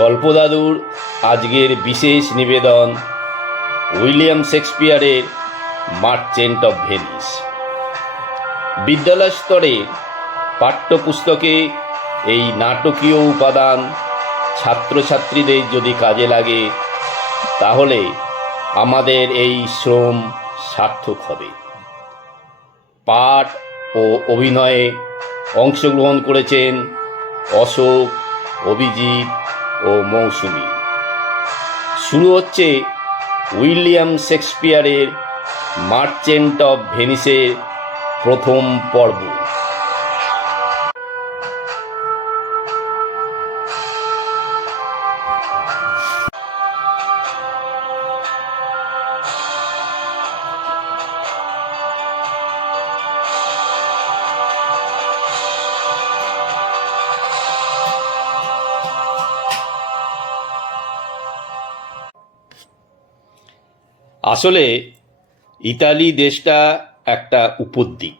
গল্প দাদুর আজকের বিশেষ নিবেদন উইলিয়াম শেক্সপিয়ারের মার্চেন্ট অফ ভেনিস। বিদ্যালয় স্তরে পাঠ্যপুস্তকে এই নাটকীয় উপাদান ছাত্রছাত্রীদের যদি কাজে লাগে তাহলে আমাদের এই শ্রম সার্থক হবে। পাঠ ও অভিনয়ে অংশগ্রহণ করেছেন অশোক, অভিজিৎ ও মৌসুমী। শুরু হচ্ছে উইলিয়াম শেক্সপিয়ারের মার্চেন্ট অফ ভেনিসের প্রথম পর্ব। আসলে ইতালি দেশটা একটা উপদ্বীপ।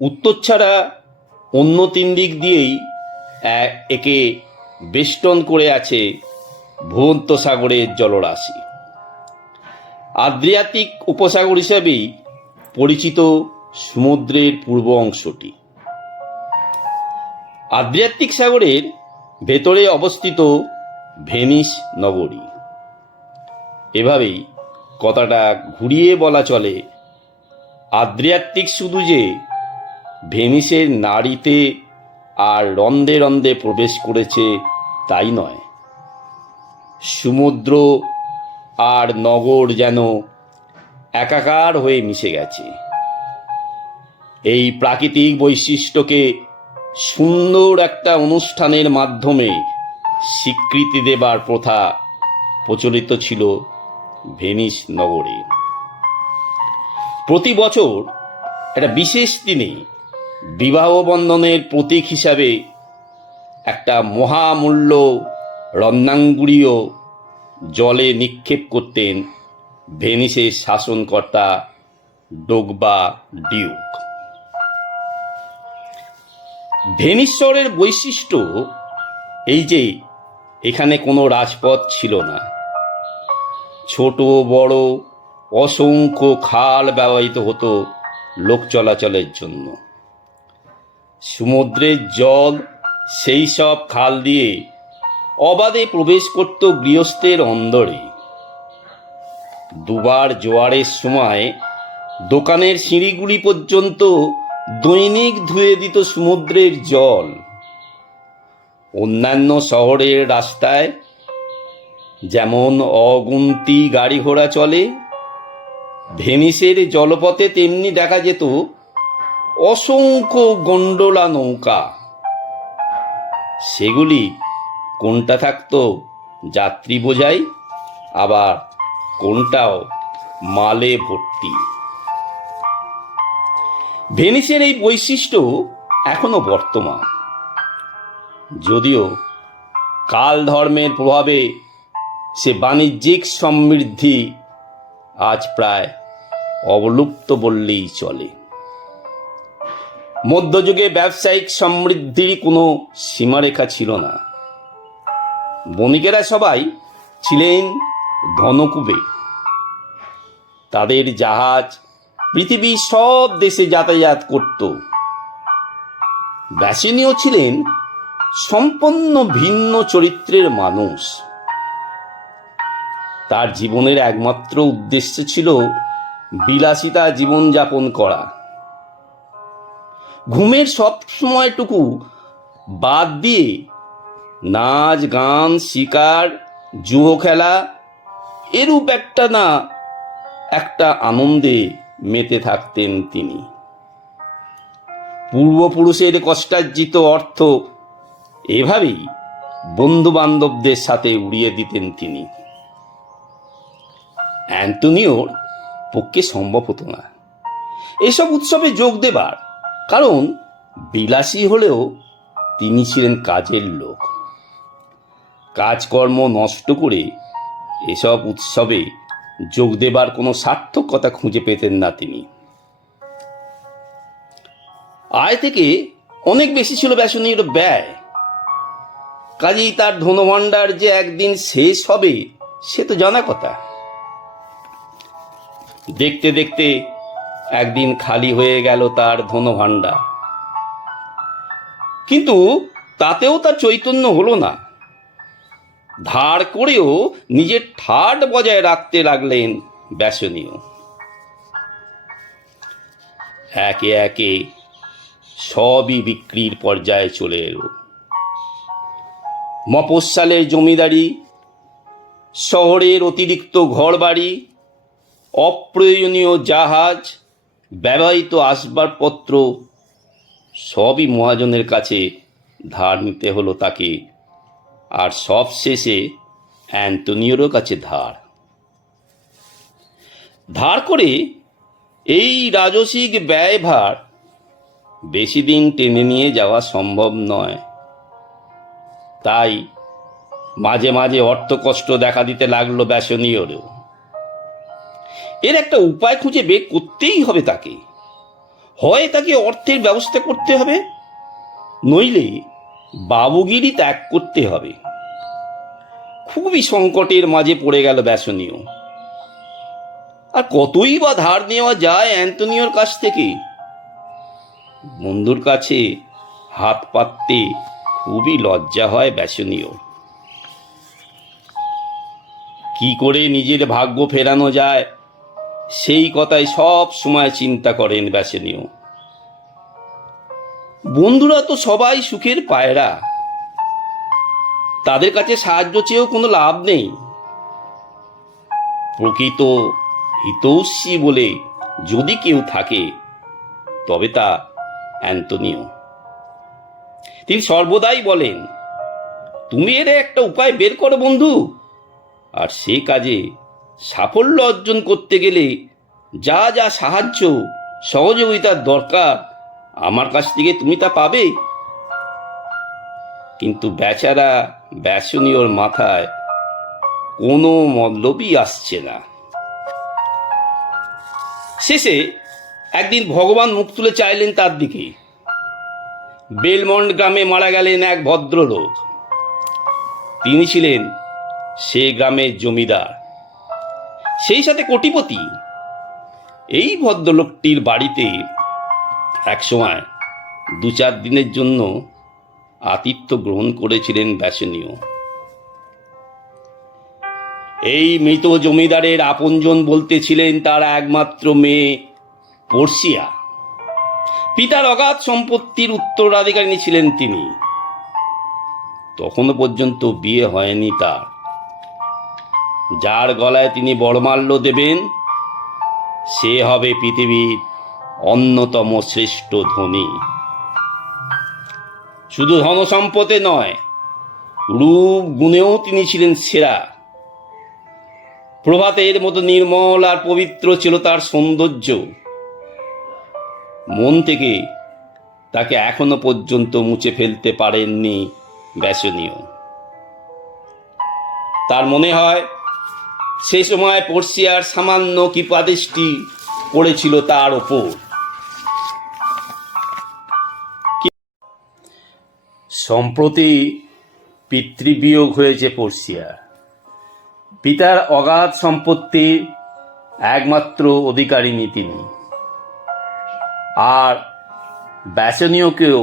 উত্তর ছাড়া অন্য তিন দিক দিয়েই একে বেষ্টন করে আছে ভূমধ্য সাগরের জলরাশি। আদ্রিয়াতিক উপসাগর হিসেবেই পরিচিত সমুদ্রের পূর্ব অংশটি। আদ্রিয়াতিক সাগরের ভেতরে অবস্থিত ভেনিস নগরী। এভাবেই কথাটা ঘুরিয়ে বলা চলে, আদ্রিয়াতিক শুধু যে ভেনিসের নাড়িতে আর রন্ধে রন্ধে প্রবেশ করেছে তাই নয়, সমুদ্র আর নগর যেন একাকার হয়ে মিশে গেছে। এই প্রাকৃতিক বৈশিষ্ট্যকে সুন্দর একটা অনুষ্ঠানের মাধ্যমে স্বীকৃতি দেবার প্রথা প্রচলিত ছিল ভেনিস নগরে। প্রতি বছর একটা বিশেষ দিনে বিবাহ বন্ধনের প্রতীক হিসাবে একটা মহামূল্য রত্নাঙ্গুরীও জলে নিক্ষেপ করতেন ভেনিসের শাসনকর্তা ডোগবা ডিউক। ভেনিস শহরের বৈশিষ্ট্য এই যে এখানে কোনো রাজপথ ছিল না। ছোট বড় অসংখ্য খাল ব্যবহৃত হতো লোক চলাচলের জন্য। সমুদ্রের জল সেই সব খাল দিয়ে অবাধে প্রবেশ করত গৃহস্থের অন্দরে। দুবার জোয়ারের সময় দোকানের সিঁড়িগুলি পর্যন্ত দৈনিক ধুয়ে দিত সমুদ্রের জল। অন্যান্য শহরের রাস্তায় যেমন অগুন্তি গাড়ি ঘোড়া চলে, ভেনিসের জলপথে তেমনি দেখা যেত অসংখ্য গন্ডোলা নৌকা। সেগুলি কোনটা থাকতো যাত্রী বোঝাই, আবার কোনটাও মালে ভর্তি। ভেনিসের এই বৈশিষ্ট্য এখনো বর্তমান, যদিও কাল ধর্মের প্রভাবে সে বাণিজ্যিক সমৃদ্ধি আজ প্রায় অবলুপ্ত বললেই চলে। মধ্যযুগে ব্যবসায়িক সমৃদ্ধির কোনো সীমারেখা ছিল না। বণিকেরা সবাই ছিলেন ধনকুবে। তাদের জাহাজ পৃথিবীর সব দেশে যাতায়াত করত। ব্যাসিনীয় ছিলেন সম্পূর্ণ ভিন্ন চরিত্রের মানুষ। তার জীবনের একমাত্র উদ্দেশ্য ছিল বিলাসিতা জীবনযাপন করা। ঘুমের সব সময়টুকু বাদ দিয়ে নাচ গান, শিকার, জুয়ো খেলা এরূপ একটা আনন্দে মেতে থাকতেন তিনি। পূর্বপুরুষের কষ্টার্জিত অর্থ এভাবেই বন্ধু বান্ধবদের সাথে উড়িয়ে দিতেন তিনি। অ্যান্টোনিওর পক্ষে সম্ভব হতো না এসব উৎসবে যোগ দেবার, কারণ বিলাসী হলেও তিনি ছিলেন কাজের লোক। কাজকর্ম নষ্ট করে এসব উৎসবে যোগ দেবার কোনো সার্থকতা খুঁজে পেতেন না তিনি। আয় থেকে অনেক বেশি ছিল ব্যসনীয় ব্যয়। কাজেই তার ধনভাণ্ডার যে একদিন শেষ হবে সে তো জানা কথা। দেখতে দেখতে একদিন খালি হয়ে গেল তার ধনভাণ্ডার। কিন্তু তাতেও তার চৈতন্য হলো না। ধার করেও নিজের ঠাট বজায় রাখতে লাগলেন ব্যসনীয়। একে একে সবই বিক্রির পর্যায়ে চলে এলো। মফস্বলের জমিদারি, শহরের অতিরিক্ত ঘরবাড়ি, অপ্রয়োজনীয় জাহাজ, ব্যবহৃত আসবাবপত্র সবই মহাজনের কাছে ধার নিতে হলো তাকে। আর সব শেষে অ্যান্টোনিওরও কাছে ধার করে এই রাজসিক ব্যয়ভার বেশি দিন টেনে নিয়ে যাওয়া সম্ভব নয়। তাই মাঝে মাঝে অর্থকষ্ট দেখা দিতে লাগলো ব্যসনীয়রও। এর একটা উপায় খুঁজে বের করতেই হবে তাকে। হয় তাকে অর্থের ব্যবস্থা করতে হবে, নইলে বাবুগিরি ত্যাগ করতে হবে। খুবই সংকটের মাঝে পড়ে গেল ব্যসনীয়। আর কতই বা ধার নেওয়া যায় অ্যান্টোনিওর কাছ থেকে? বন্ধুর কাছে হাত পাততে খুবই লজ্জা হয় ব্যসনীয়। কি করে নিজের ভাগ্য ফেরানো যায় সেই কথাই সব সময় চিন্তা করেন ব্যসনীয়। বন্ধুরা তো সবাই সুখের পায়রা, তাদের কাছে সাহায্য চেয়েও কোনো লাভ নেই। প্রকৃত হিতৈষী বলে যদি কেউ থাকে তবে তা অ্যান্টোনিও। তিনি সর্বদাই বলেন, তুমি এর একটা উপায় বের করো বন্ধু, আর সে কাজে সাফল্য অর্জন করতে গেলে যা যা সাহায্য সহযোগিতার দরকার আমার কাছ থেকে তুমি তা পাবে। কিন্তু বেচারা ব্যসনীয়র মাথায় কোনো মতলবই আসছে না। শেষে একদিন ভগবান মুখ তুলে চাইলেন তার দিকে। বেলমন্ড গ্রামে মারা গেলেন এক ভদ্রলোক। তিনি ছিলেন সে গ্রামের জমিদার, সেই সাথে কোটিপতি। এই ভদ্রলোকটির বাড়িতে একসময় 2-4 দিনের জন্য আতিথ্য গ্রহণ করেছিলেন ব্যসনীয়। এই মৃত জমিদারের আপনজন বলতে ছিলেন তার একমাত্র মেয়ে পর্সিয়া। পিতার অগাধ সম্পত্তির উত্তরাধিকারী ছিলেন তিনি। তখনও পর্যন্ত বিয়ে হয়নি তার। যার গলায় তিনি বড়মাল্য দেবেন সে হবে পৃথিবীর অন্যতম শ্রেষ্ঠ ধনী। শুধু ধনসম্পদে নয়, রূপ গুণেও তিনি ছিলেন সেরা। প্রভাতের মতো নির্মল আর পবিত্র ছিল তার সৌন্দর্য। মন থেকে তাকে এখনো পর্যন্ত মুছে ফেলতে পারেননি ব্যসনীয়। তার মনে হয় সে সময় পর্সিয়ার সামান্য কৃপাদৃষ্টি পড়েছিল তার ওপর। সম্প্রতি পিতৃবিয়োগ হয়েছে পর্সিয়া। পিতার অগাধ সম্পত্তির একমাত্র অধিকারিণী তিনি। আর ব্যসনীয়কেও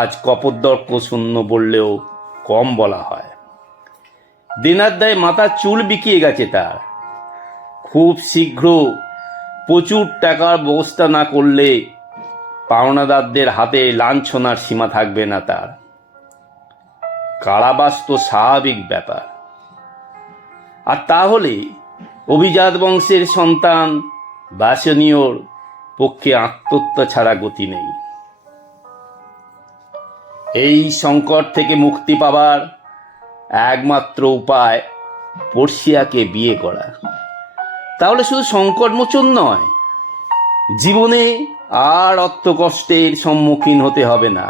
আজ কপোদ্দর্ক শূন্য বললেও কম বলা হয়। দেনার দায়ে মাথার চুল বিকিয়ে গেছে তার। খুব শীঘ্র প্রচুর টাকার ব্যবস্থা না করলে পাওনাদারদের হাতে লাঞ্ছনার সীমা থাকবে না তার। কারাবাস তো স্বাভাবিক ব্যাপার। আর তাহলে অভিজাত বংশের সন্তান ব্যসনীয়র পক্ষে আত্মহত্যা ছাড়া গতি নেই। এই সংকট থেকে মুক্তি পাবার একমাত্র উপায় পর্সিয়াকে বিয়ে করা। তাহলে শুধু সংকট মোচন নয়, জীবনে আর অর্থকষ্টের সম্মুখীন হতে হবে না।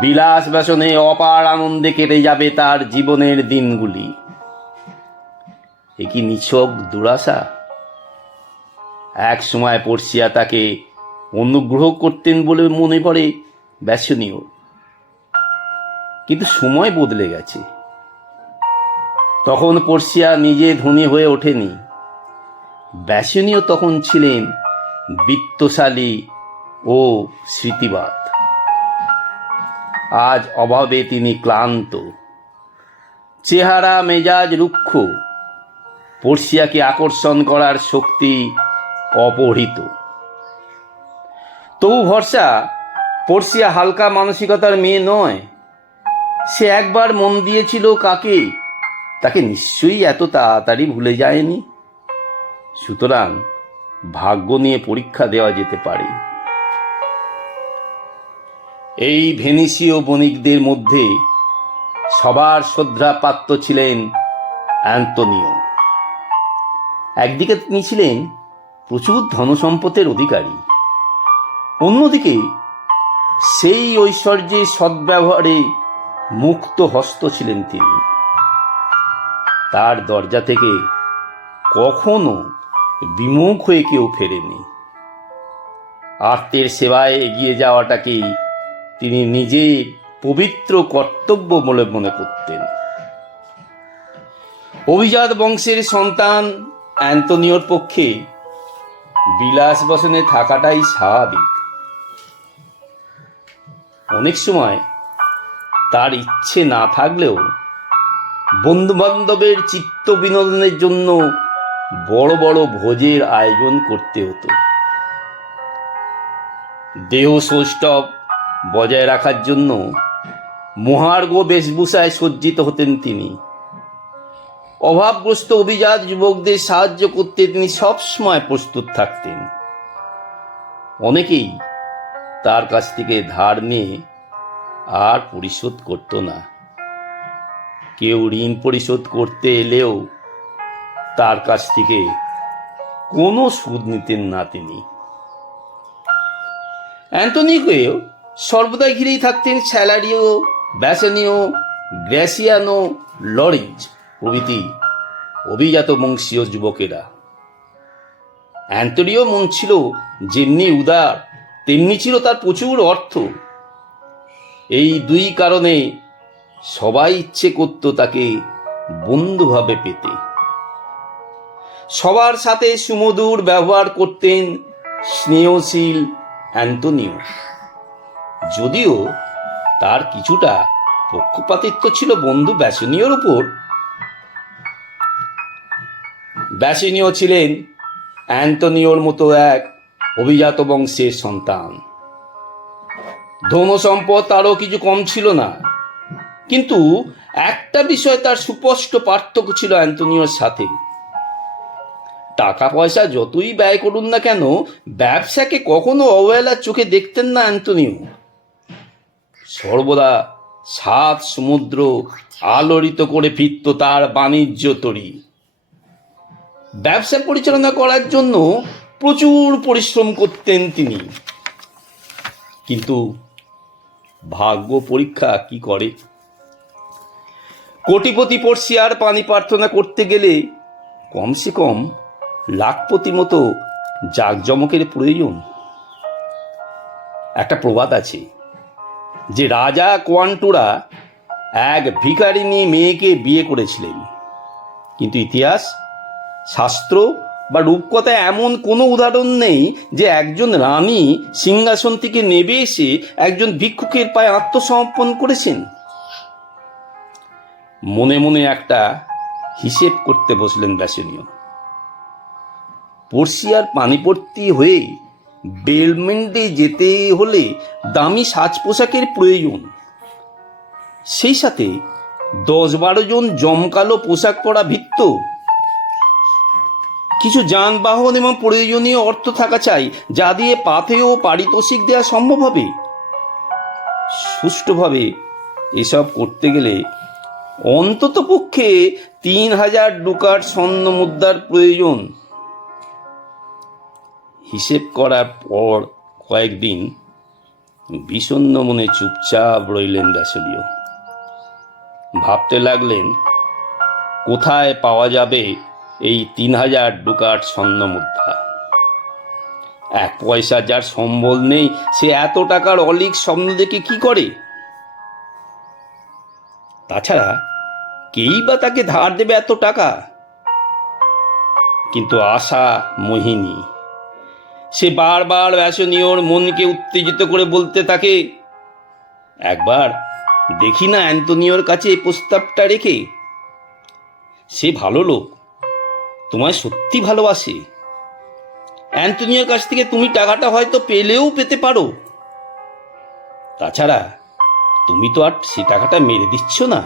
বিলাস ব্যসনে অপার আনন্দে কেটে যাবে তার জীবনের দিনগুলি। এ কি নিছক দুরাশা? এক সময় পর্সিয়া তাকে অনুগ্রহ করতেন বলে মনে পড়ে ব্যসনীয়। কিন্তু সময় বদলে গেছে। তখন পর্ষিয়া নিজে ধনী হয়ে ওঠেনি, ব্যাসনীয় তখন ছিলেন বিত্তশালী ও স্মৃতিবাদ। আজ অভাবে তিনি ক্লান্ত, চেহারা মেজাজ রুক্ষ, পর্ষিয়াকে আকর্ষণ করার শক্তি অপহৃত। তবু ভরসা, পর্ষিয়া হালকা মানসিকতার মেয়ে নয়। সে একবার মন দিয়েছিল কাকে, তাকে নিশ্চয়ই এত তাড়াতাড়ি ভুলে যায়নি। সুতরাং ভাগ্য নিয়ে পরীক্ষা দেওয়া যেতে পারে। এই ভেনিসীয় বণিকদের মধ্যে সবার শ্রদ্ধাপাত্র ছিলেন অ্যান্তনিও। একদিকে তিনি ছিলেন প্রচুর ধনসম্পদের অধিকারী, অন্যদিকে সেই ঐশ্বর্যের সদ্ব্যবহারে মুক্ত হস্ত ছিলেন তিনি। তার দরজা থেকে কখনো বিমুখ হয়ে কেউ ফেরেনি। আত্মের সেবায় এগিয়ে যাওয়াটাকেই তিনি নিজের পবিত্র কর্তব্য বলে মনে করতেন। অভিজাত বংশের সন্তান অ্যান্তনিওর পক্ষে বিলাস বসনে থাকাটাই স্বাভাবিক। অনেক সময় তার ইচ্ছে না থাকলেও বন্ধু বান্ধবের চিত্ত বিনোদনের জন্য বড় বড় ভোজের আয়োজন করতে হতো। দেহ সৌষ্ঠব বজায় রাখার জন্য মহার্ঘ বেশভূষায় সজ্জিত হতেন তিনি। অভাবগ্রস্ত অভিজাত যুবকদের সাহায্য করতে তিনি সবসময় প্রস্তুত থাকতেন। অনেকেই তার কাছ থেকে ধার নিয়ে আর পরিশোধ করত না। কেউ ঋণ পরিশোধ করতে এলেও তার কাছ থেকে কোনো সুদ নিতেন না তিনি। অ্যান্তনিওকেও সর্বদাই ঘিরেই থাকতেন স্যালারিও, ব্যাসনীয়, গ্র্যাসিয়ানো, লরেঞ্জ প্রভৃতি অভিজাত বংশীয় যুবকেরা। অ্যান্তনিও মন ছিল যেমনি উদার, তেমনি ছিল তার প্রচুর অর্থ। এই দুই কারণে সবাই ইচ্ছে করত তাকে বন্ধুভাবে পেতে। সবার সাথে সুমধুর ব্যবহার করতেন স্নেহশীল অ্যান্তনিও, যদিও তার কিছুটা পক্ষপাতিত্ব ছিল বন্ধু ব্যাসনীয়র উপর। ব্যাসনীয় ছিলেন অ্যান্তনিওর মতো এক অভিজাত বংশের সন্তান। ধন সম্পদ তারও কিছু কম ছিল না, কিন্তু একটা বিষয় তার সুস্পষ্ট পার্থক্য ছিল অ্যান্তনিওর সাথে। টাকা পয়সা যতই ব্যয় করুন না কেন, ব্যবসাকে কখনো অবহেলার চোখে দেখতেন না অ্যান্তনিও। সর্বদা সাত সমুদ্র আলোড়িত করে ফিরত তার বাণিজ্য তরী। ব্যবসা পরিচালনা করার জন্য প্রচুর পরিশ্রম করতেন তিনি। কিন্তু ভাগ্য পরীক্ষা কি করে। কোটিপতি পর্ষিয়ার পানি প্রার্থনা করতে গেলে কমসে কম লাখপতি মতো জাঁকজমকের প্রয়োজন। একটা প্রবাদ আছে যে রাজা কোয়ান্টুরা এক ভিখারিনী মেয়েকে বিয়ে করেছিলেন, কিন্তু ইতিহাস, শাস্ত্র বা রূপকথায় এমন কোনো উদাহরণ নেই যে একজন রানী সিংহাসন থেকে নেমে এসে একজন ভিক্ষুকের পায়ে আত্মসমর্পণ করেছেন। মনে মনে একটা হিসেব করতে বসলেন ব্যাসনীয়। পর্ষিয়ার পানিপট্টি হয়ে বেলমেন্টে যেতে হলে দামি সাজ পোশাকের প্রয়োজন, সেই সাথে 10-12 জন জমকালো পোশাক পরা ভৃত্য, কিছু যানবাহন এবং প্রয়োজনীয় অর্থ থাকা চাই, যা দিয়ে পাথেয় ও পারিতোষিক দেওয়া সম্ভব হবে। সুষ্ঠুভাবে এসব করতে গেলে অন্তত পক্ষে 3000 ডুকাট স্বর্ণ মুদ্রার প্রয়োজন। হিসেব করার পর কয়েকদিন বিষণ্ণ মনে চুপচাপ রইলেন ব্যাসনীয়। ভাবতে লাগলেন কোথায় পাওয়া যাবে এই 3000 ডুকাট স্বর্ণ মুদ্রা। 1 পয়সা যার সম্বল নেই, সে এত টাকার অলিক স্বপ্ন দেখে কি করে? তাছাড়া কেই বা তাকে ধার দেবে এত টাকা? কিন্তু আশা মোহিনী। সে বারবার ব্যাসনীয়র মনকে উত্তেজিত করে বলতে থাকে, একবার দেখি না অ্যান্তনিওর কাছে এই প্রস্তাবটা রেখে। সে ভালো লোক, তোমায় সত্যি ভালোবাসে। অ্যান্তনিওর কাছ থেকে তুমি টাকাটা হয়তো পেলেও পেতে পারো। তাছাড়া তুমি তো আর সে টাকাটা মেরে দিচ্ছ না।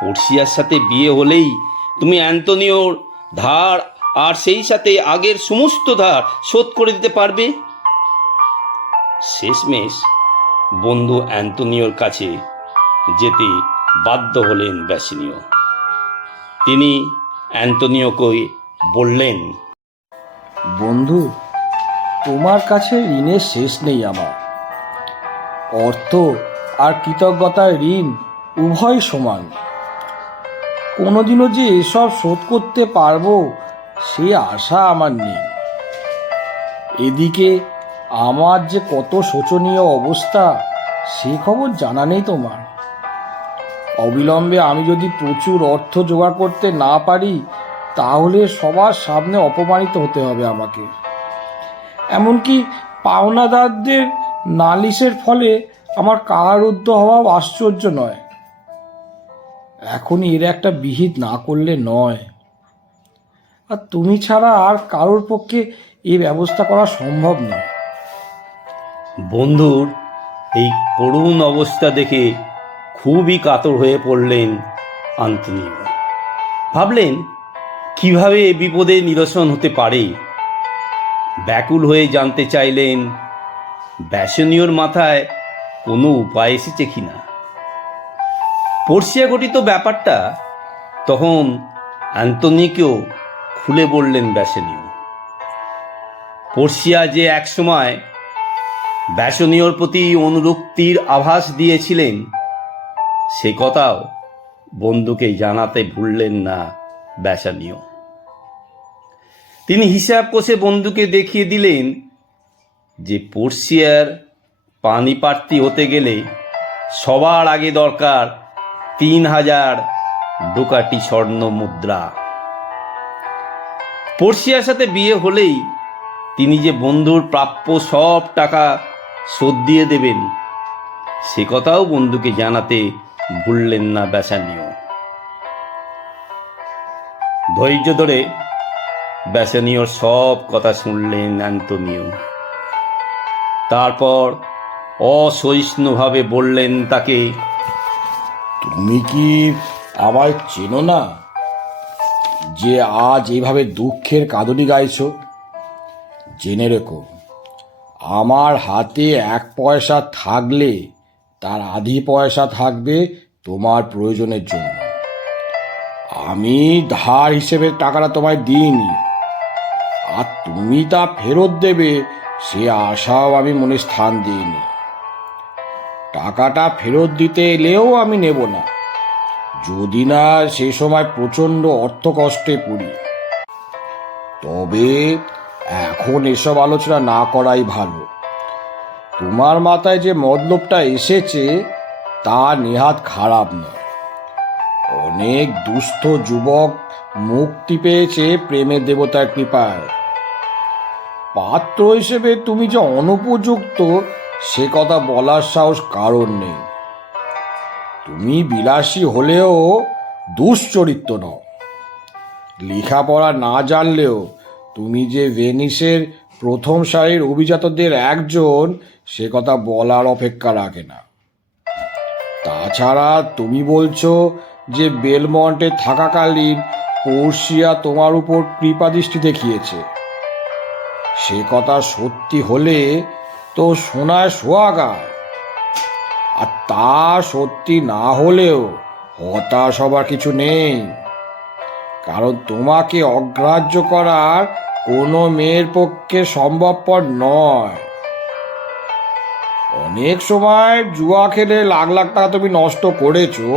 পর্ষিয়ার সাথে বিয়ে হলেই তুমি অ্যান্তনিওর ধার আর সেই সাথে আগের সমস্ত ধার শোধ করে দিতে পারবে। শেষমেশ বন্ধু অ্যান্তনিওর কাছে যেতে বাধ্য হলেন ব্যাসিনীয়। তিনি অ্যান্তনিওকে বললেন, বন্ধু, তোমার কাছে ঋণের শেষ নেই আমার। অর্থ আর কৃতজ্ঞতার ঋণ উভয় সমান। কোনোদিনও যে এসব শোধ করতে পারবো সে আশা আমার নেই। এদিকে আমার যে কত শোচনীয় অবস্থা সে খবর জানা নেই তোমার। অবিলম্বে আমি যদি প্রচুর অর্থ জোগাড় করতে না পারি তাহলে সবার সামনে অপমানিত হতে হবে আমাকে। এমনকি পাওনাদারদের নালিশের ফলে আমার কারারুদ্ধ হওয়াও আশ্চর্য নয়। এখনই এর একটা বিহিত না করলে নয়। আর তুমি ছাড়া আর কারোর পক্ষে এই ব্যবস্থা করা সম্ভব নয়। বন্ধুর এই করুণ অবস্থা দেখে খুবই কাতর হয়ে পড়লেন আন্তনিও। ভাবলেন কিভাবে এ বিপদে নিরসন হতে পারে। ব্যাকুল হয়ে জানতে চাইলেন ব্যাসনীয়র মাথায় কোনো উপায় এসেছে কিনা। পর্ষিয়া ঘটিত ব্যাপারটা তখন অ্যান্তনিকেও খুলে বললেন ব্যাসনীয়। পর্ষিয়া যে একসময় ব্যাসনীয়র প্রতি অনুরক্তির আভাস দিয়েছিলেন সে কথাও বন্ধুকে জানাতে ভুললেন না ব্যাসনীয়। তিনি হিসাব কষে বন্ধুকে দেখিয়ে দিলেন যে পর্ষিয়ার পানিপ্রার্থী হতে গেলে সবার আগে দরকার 3000 ডুকাটি স্বর্ণ মুদ্রা। পর্ষিয়ার সাথে বিয়ে হলেই তিনি যে বন্ধুর প্রাপ্য সব টাকা শোধ দিয়ে দেবেন সে কথাও বন্ধুকে জানাতে ভুললেন না ব্যাসনীয়। ধৈর্য ধরে ব্যাসনীয়র সব কথা শুনলেন অ্যান্তনিও। তারপর অসহিষ্ণুভাবে বললেন তাকে, তুমি কি আমায় চেনো না যে আজ এইভাবে দুঃখের কাঁদুনি গাইছো? জেনে রেখো, আমার হাতে 1 পয়সা থাকলে তার আধি পয়সা থাকবে তোমার প্রয়োজনের জন্য। আমি ধার হিসেবে টাকাটা তোমায় দিইনি, আর তুমি তা ফেরত দেবে সে আশাও আমি মনে স্থান দিইনি। টাকাটা ফেরত দিতে এলেও আমি নেব না, যদি না সে সময় প্রচণ্ড অর্থ কষ্টে পড়ি। তবে এখন এসব আলোচনা না করাই ভালো। তোমার মাথায় যে মতলবটা এসেছে তা নেহাত খারাপ নয়। অনেক দুস্থ যুবক মুক্তি পেয়েছে প্রেমের দেবতার কৃপায়। পাত্র হিসেবে তুমি যে অনুপযুক্ত সে কথা বলার সাহস কারণ নেই। তুমি বিলাসী হলেও দুশ্চরিত্র নও। লেখাপড়া না জানলেও তুমি যে ভেনিসের প্রথম সারির অভিজাতদের একজন সে কথা বলার অপেক্ষা রাখে না। তাছাড়া তুমি বলছো যে বেলমন্টে থাকাকালীন পর্ষিয়া তোমার উপর কৃপাদৃষ্টি দেখিয়েছে। সে কথা সত্যি হলে তো সোনায় সোহাগা। আর তা সত্যি না হলেও হতাশ হবার কিছু নেই, কারণ তোমাকে অগ্রাহ্য করার কোনো মেয়ের পক্ষে সম্ভবপর নয়। অনেক সময় জুয়া খেলে লাখ লাখ টাকা তুমি নষ্ট করেছো,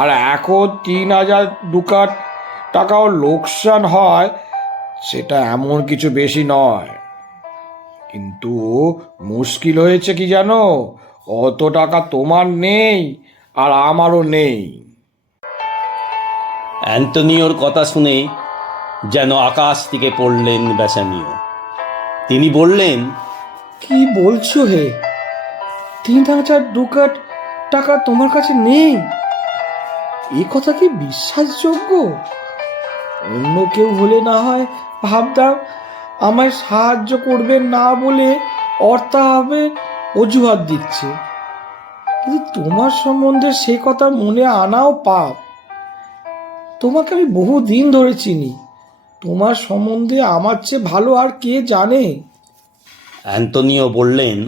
আর এখন 3000 ডুকাট টাকাও লোকসান হয়, সেটা এমন কিছু বেশি নয়। কিন্তু মুশকিল হয়েছে কি জানো, অত টাকা তোমার নেই, আর আমারও নেই। অ্যান্টনিওর কথা শুনে যেন আকাশ থেকে পড়লেন বেসানীয়। তিনি বললেন, কি বলছো হে? 3,000 ডুকাট টাকা তোমার কাছে নেই? এ কথা কি বিশ্বাসযোগ্য? অন্য কেউ হলে না হয় ভাবতাম আমায় সাহায্য করবেন না বলে অর্থাভাবে অজুহাত দিচ্ছে, কিন্তু তোমার সম্বন্ধে সে কথা মনে আনাও পাপ। তোমাকে আমি বহুদিন ধরে চিনি, তোমার সম্বন্ধে আমার চেয়ে ভালো আর কে জানে? অ্যান্টনিও বললেন,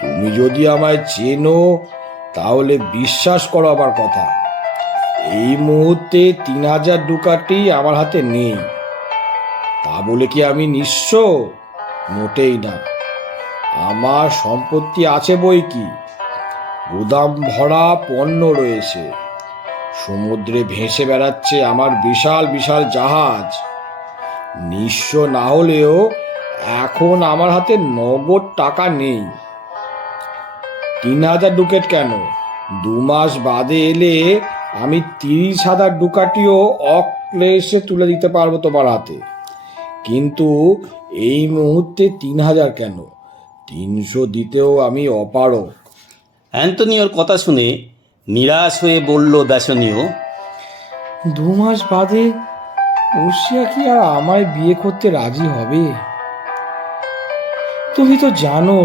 তুমি যদি আমায় চেনো তাহলে বিশ্বাস করো আমার কথা। এই মুহূর্তে 3,000 ডুকাটি আমার হাতে নেই। তা বলে কি আমি নিঃস্ব? মোটেই না। আমার সম্পত্তি আছে বই কি, গুদাম ভরা পণ্য রয়েছে, সমুদ্রে ভেসে বেড়াচ্ছে আমার বিশাল বিশাল জাহাজ। নিঃস্ব না হলেও এখন আমার হাতে নগদ টাকা নেই। 3,000 ডুকেট কেন, 2 মাস বাদে এলে আমি 30,000 ডুকাটিও অক্লেশে তুলে দিতে পারবো তোমার হাতে। কিন্তু এই মুহূর্তে 3,000 কেন, 300 দিতেও আমি অপারগ। অ্যান্টনিওর কথা শুনে নিরাশ হয়ে বলল বেসানীয়, 2 মাস বাদে রুশিয়া কি আর আমায় বিয়ে করতে রাজি হবে? তুমি তো জানো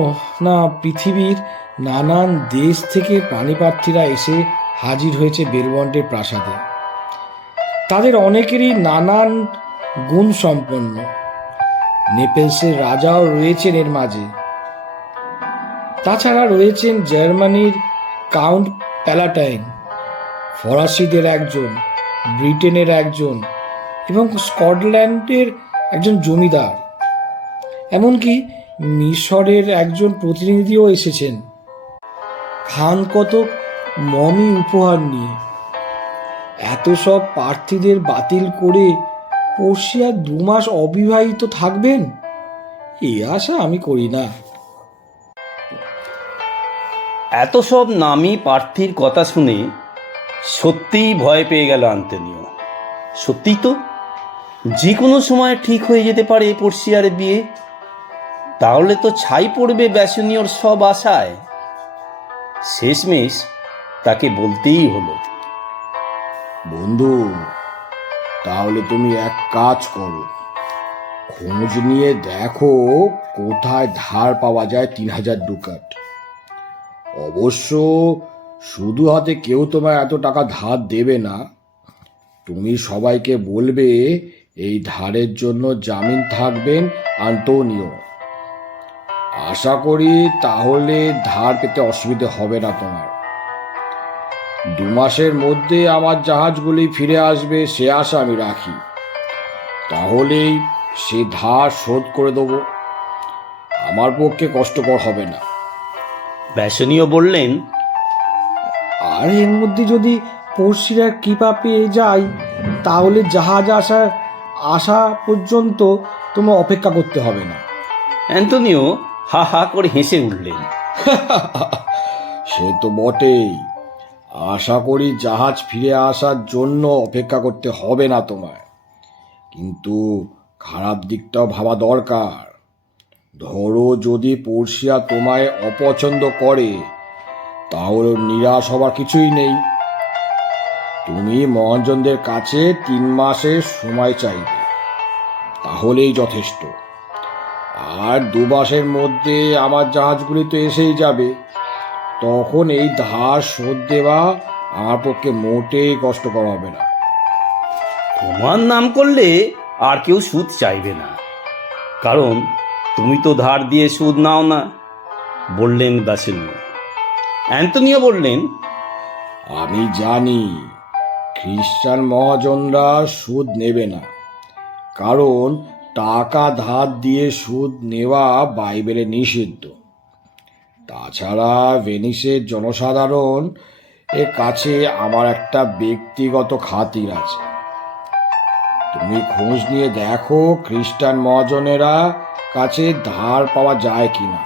না, পৃথিবীর নানান দেশ থেকে প্রাণীপ্রার্থীরা এসে হাজির হয়েছে বেলমন্টের প্রাসাদে। তাদের অনেকেরই নানান গুণ সম্পন্ন। নেপেলসের রাজাও রয়েছেন এর মাঝে। তাছাড়া রয়েছেন জার্মানির কাউন্ট প্যালাটাইন, ফরাসিদের একজন, ব্রিটেনের একজন এবং স্কটল্যান্ডের একজন জমিদার। এমনকি মিশরের একজন প্রতিনিধিও এসেছেন খান কতক মমি উপহার নিয়ে। এত সব প্রার্থীদের বাতিল করে পর্ষিয়া 2 মাস অবিবাহিত থাকবেন, এ আশা আমি করি না। এত সব নামী প্রার্থীর কথা শুনে সত্যিই ভয় পেয়ে গেল অ্যান্টনিও। সত্যিই তো যে কোনো সময় ঠিক হয়ে যেতে পারে পর্ষিয়ার বিয়ে। তাহলে তো ছাই পড়বে বেসানীয়র সব আশায়। শেষমেশ তাকে বলতেই হলো, বন্ধু, তাহলে তুমি এক কাজ করো, খোঁজ নিয়ে দেখো কোথায় ধার পাওয়া যায় 3,000 ডুকাট। অবশ্য শুধু হাতে কেউ তোমায় এত টাকা ধার দেবে না। তুমি সবাইকে বলবে এই ধারের জন্য জামিন থাকবেন আন্তোনিও। আশা করি তাহলে ধার পেতে অসুবিধে হবে না তোমার। 2 মাসের মধ্যে আমার জাহাজগুলি ফিরে আসবে সে আশা আমি রাখি। তাহলেই সে ধার শোধ করে দেবো। আমার পক্ষে কষ্টকর হবে না। বেসানীয় বললেন, আর এর মধ্যে যদি পড়শিরা কৃপা পেয়ে যায় তাহলে জাহাজ আসা পর্যন্ত তোমার অপেক্ষা করতে হবে না। অ্যান্টনিও হা হা করে হেসে উঠলেন। সে তো বটেই। আশা করি জাহাজ ফিরে আসার জন্য অপেক্ষা করতে হবে না তোমায়। কিন্তু খারাপ দিকটাও ভাবা দরকার। ধরো যদি পর্ষিয়া তোমায় অপছন্দ করে, তাহলে নিরাশ হবার কিছুই নেই। তুমি মহাজনদের কাছে 3 মাসের সময় চাইবে, তাহলেই যথেষ্ট। আর 2 মাসের মধ্যে আমার জাহাজগুলি তো এসেই যাবে। তখন এই ধার শোধ দেওয়া আমার পক্ষে মোটেই কষ্টকর হবে না। তোমার নাম করলে আর কেউ সুদ চাইবে না, কারণ তুমি তো ধার দিয়ে সুদ নাও না, বললেন বেসানীয়। অ্যান্টনিও বললেন, আমি জানি খ্রিস্টান মহাজনরা সুদ নেবে না, কারণ টাকা ধার দিয়ে সুদ নেওয়া বাইবেলে নিষিদ্ধ। তাছাড়া ভেনিসের জনসাধারণ এর কাছে আমার একটা ব্যক্তিগত খাতির আছে। তুমি খোঁজ নিয়ে দেখো খ্রিস্টান মহাজনেরা কাছে ধার পাওয়া যায় কিনা।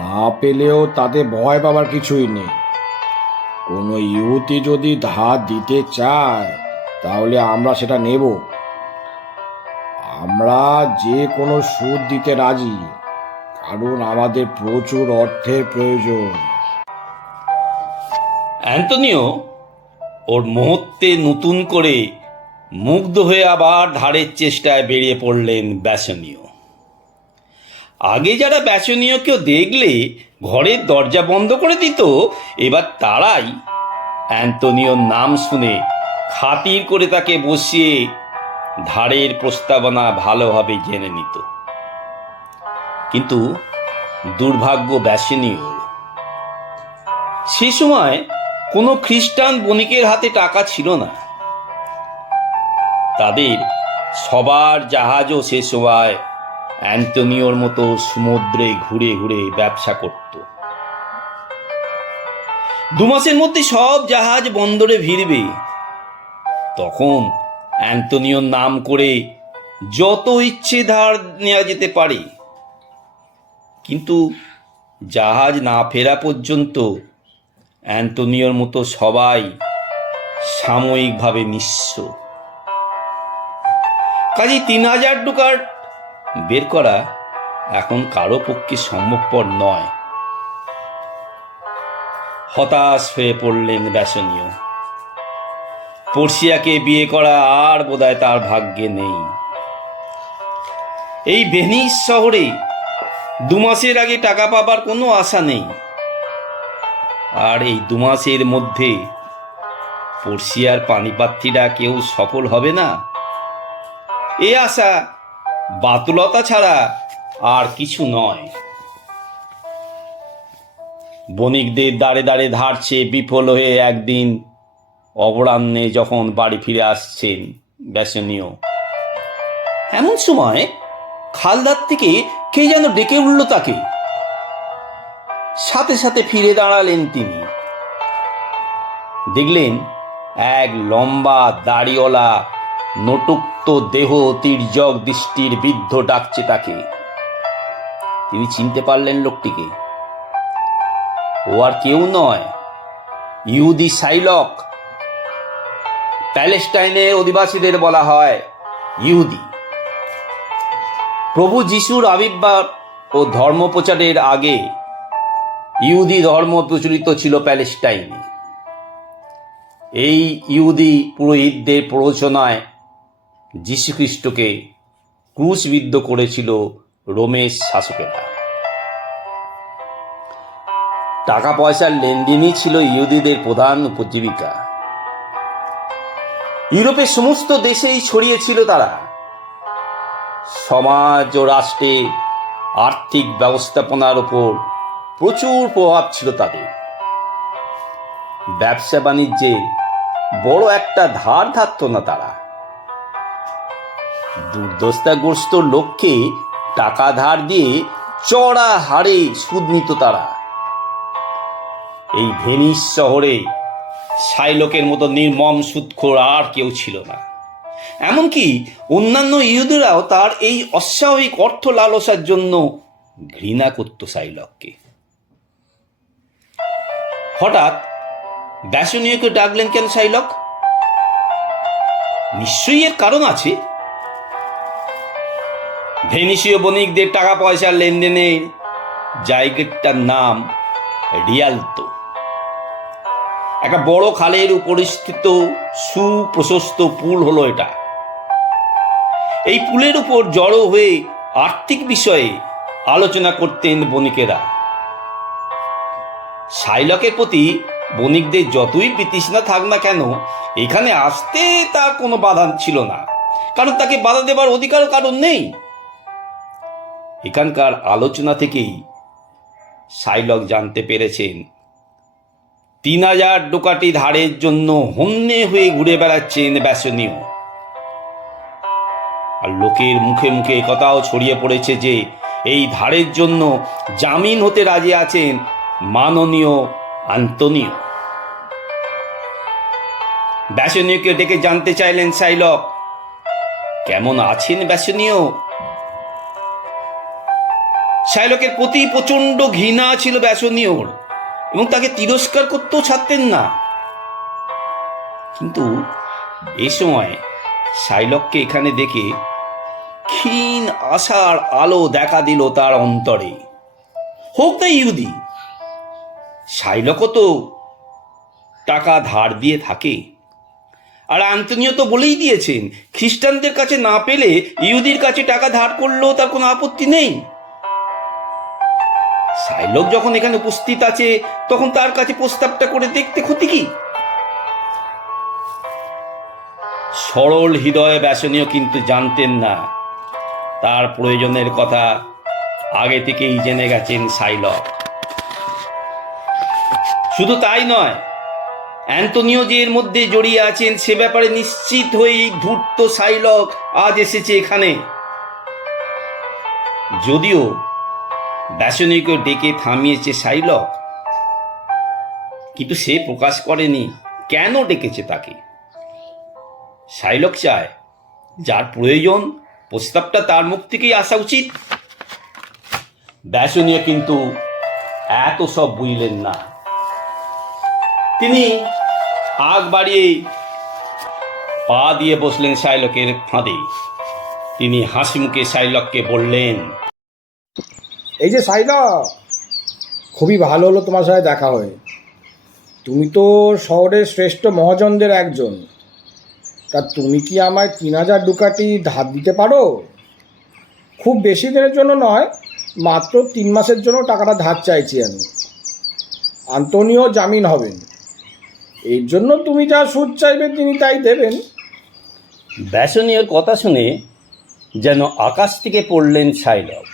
না পেলেও তাতে ভয় পাবার কিছুই নেই। কোনো ইহুতি যদি ধার দিতে চায় তাহলে আমরা সেটা নেব। আমরা যে কোনো সুদ দিতে রাজি, কারণ আমাদের প্রচুর অর্থের প্রয়োজন। অ্যান্তনিও ওর মুহূর্তে নতুন করে মুগ্ধ হয়ে আবার ধারের চেষ্টায় বেরিয়ে পড়লেন ব্যাসনীয়। আগে যারা ব্যাসনীয়কেও দেখলে ঘরের দরজা বন্ধ করে দিত, এবার তারাই অ্যান্তনিওর নাম শুনে খাতির করে তাকে বসিয়ে ধারের প্রস্তাবনা ভালোভাবে জেনে নিত। কিন্তু দুর্ভাগ্য ব্যাসনীয়, সে সময় কোনো খ্রিস্টান বণিকের হাতে টাকা ছিল না। তাদের সবার জাহাজও সে সময় অ্যান্তনিওর মতো সমুদ্রে ঘুরে ঘুরে ব্যবসা করত। 2 মাসের মধ্যে সব জাহাজ বন্দরে ভিড়বে। তখন অ্যান্তনিওর নাম করে যত ইচ্ছে ধার নেওয়া যেতে পারে, কিন্তু জাহাজ না ফেরা পর্যন্ত অ্যান্তনিওর মতো সবাই সাময়িকভাবে নিঃস্ব। কাজে 3000 ডুকাট বের করা এখন কারো পক্ষে সম্ভবপর নয়। হতাশ হয়ে পড়লেন ব্যাসনীয়। পর্সিয়াকে বিয়ে করা আর বোধহয় তার ভাগ্যে নেই। এই ভেনিস শহরে 2 মাসের আগে টাকা পাবার কোনো আশা নেই, আর এই 2 মাসের মধ্যে পর্সিয়ার পানিপাত্রীরা কেউ সফল হবে না, এ আশা বাতুলতা ছাড়া আর কিছু নয়। বণিকদের দাঁড়ে দাঁড়ে ধার চেয়ে বিফল হয়ে একদিন অপরাহ্নে যখন বাড়ি ফিরে আসছেন ব্যাসনীয়, এমন সময় খালদার থেকে কে যেন ডেকে উঠল তাকে। সাথে সাথে ফিরে দাঁড়ালেন তিনি। দেখলেন এক লম্বা দাড়িওয়ালা নটুক্ত দেহ তির্যক দৃষ্টির বৃদ্ধ ডাকছে তাকে। তিনি চিনতে পারলেন লোকটিকে। ও আর কেউ নয়, ইহুদি শাইলক। প্যালেস্টাইনের অধিবাসীদের বলা হয় ইহুদি। প্রভু যিশুর আবির্ভাব ও ধর্মপ্রচারের আগে ইহুদি ধর্ম প্রচলিত ছিল প্যালেস্টাইনে। এই ইহুদি পুরোহিতদের প্ররোচনায় যীশুখ্রিস্টকে ক্রুশবিদ্ধ করেছিল রোমের শাসকেরা। টাকা পয়সার লেনদেনই ছিল ইহুদিদের প্রধান উপজীবিকা। ইউরোপের সমস্ত দেশেই ছড়িয়েছিল তারা। সমাজ ও রাষ্ট্রে আর্থিক ব্যবস্থাপনার উপর প্রচুর প্রভাব ছিল তাদের। ব্যবসা বাণিজ্যে বড় একটা ধার ধারত না তারা। দুর্দশাগ্রস্ত লোককে টাকা ধার দিয়ে চড়া হারে সুদ নিত তারা। এই ভেনিস শহরে শাইলকের মতো নির্মম সুদখোর আর কেউ ছিল না। এমনকি অন্যান্য ইহুদিরাও তার এই অস্বাভাবিক অর্থ লালসার জন্য ঘৃণা করত শাইলককে। হঠাৎ ব্যাসনীয়কে ডাকলেন কেন শাইলক? নিশ্চয়ই এর কারণ আছে। ভেনিসীয় বণিকদের টাকা পয়সার লেনদেনের জায়গাটার নাম রিয়ালতো। একটা বড় খালের উপরিস্থিত সুপ্রশস্ত পুল হলো এটা। এই পুলের উপর জড়ো হয়ে আর্থিক বিষয়ে আলোচনা করতেন বণিকেরা। শাইলকের প্রতি বণিকদের যতই বিতৃষ্ণা থাক না কেন, এখানে আসতে তার কোনো বাধা ছিল না, কারণ তাকে বাধা দেবার অধিকারও কারণ নেই। এখানকার আলোচনা থেকেই শাইলক জানতে পেরেছেন 3000 ডুকাটি ধারের জন্য হন্যে হয়ে ঘুরে বেড়াচ্ছেন ব্যাসনীয়। আর লোকের মুখে মুখে কথাও ছড়িয়ে পড়েছে যে এই ধারের জন্য জামিন হতে রাজি আছেন মাননীয় আন্তনিও। ব্যাসনীয়কে ডেকে জানতে চাইলেন শাইলক, কেমন আছেন ব্যাসনীয়? শাইলকের প্রতি প্রচন্ড ঘৃণা ছিল ব্যাসনীয়র, এবং তাকে তিরস্কার করতেও ছাড়তেন না। কিন্তু এ সময় শাইলককে এখানে দেখে ক্ষীণ আশার আলো দেখা দিল তার অন্তরে। হোক না ইহুদি, শাইলকও তো টাকা ধার দিয়ে থাকে, আর আন্তনিও তো বলেই দিয়েছেন খ্রিস্টানদের কাছে না পেলে ইহুদির কাছে টাকা ধার করলেও তার কোনো আপত্তি নেই। শাইলক যখন এখানে উপস্থিত আছে তখন তার কাছে প্রস্তাবটা করে দেখতে ক্ষতি কি? সরল হৃদয় ব্যাসনীয় কিন্তু জানতেন না তার প্রয়োজনের কথা আগে থেকেই জেনে গেছেন শাইলক। শুধু তাই নয়, অ্যান্তনিও যে এর মধ্যে জড়িয়ে আছেন সে ব্যাপারে নিশ্চিত হয়েই ধূর্ত শাইলক আজ এসেছে এখানে। যদিও ব্যাসনীয়কে ডেকে থামিয়েছে শাইলক, কিন্তু সে প্রকাশ করেনি কেন ডেকেছে তাকে। শাইলক চায় যার প্রয়োজন প্রস্তাবটা তার মুখ থেকেই আসা উচিত। ব্যাসনীয় কিন্তু এত সব বুঝলেন না। তিনি আগ বাড়িয়ে পা দিয়ে বসলেন শাইলকের ফাঁদে। তিনি হাসি মুখে শাইলককে বললেন, এই যে শাইলক, খুবই ভালো হলো তোমার সাথে দেখা হয়ে। তুমি তো শহরের শ্রেষ্ঠ মহাজনদের একজন, তা তুমি কি আমায় 3,000 ডুকাটি ধার দিতে পারো? খুব বেশি দিনের জন্য নয়, মাত্র 3 মাসের জন্য টাকাটা ধার চাইছি আমি। আন্তনিও জামিন হবেন, এর জন্য তুমি যা সুদ চাইবে তিনি তাই দেবেন। ব্যাসনীয়র কথা শুনে যেন আকাশ থেকে পড়লেন শাইলক।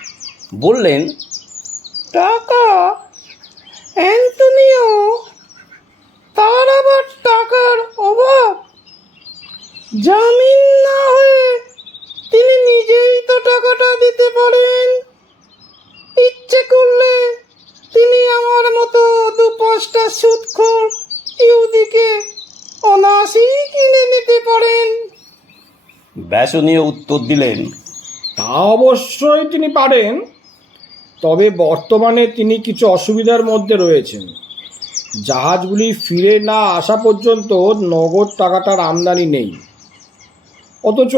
বললেন, টাকা? অ্যান্তনিও, তার আবার টাকার অভাব? জামিন না হয়ে তিনি নিজেই তো টাকাটা দিতে পারেন। ইচ্ছে করলে তিনি আমার মতো 2-5টা সুদখোর ইহুদিকে অনায়াসেই কিনে নিতে পারেন। ব্যাসনীয় উত্তর দিলেন, তা অবশ্যই তিনি পারেন, তবে বর্তমানে তিনি কিছু অসুবিধার মধ্যে রয়েছেন। জাহাজগুলি ফিরে না আসা পর্যন্ত নগদ টাকাটার আমদানি নেই। অথচ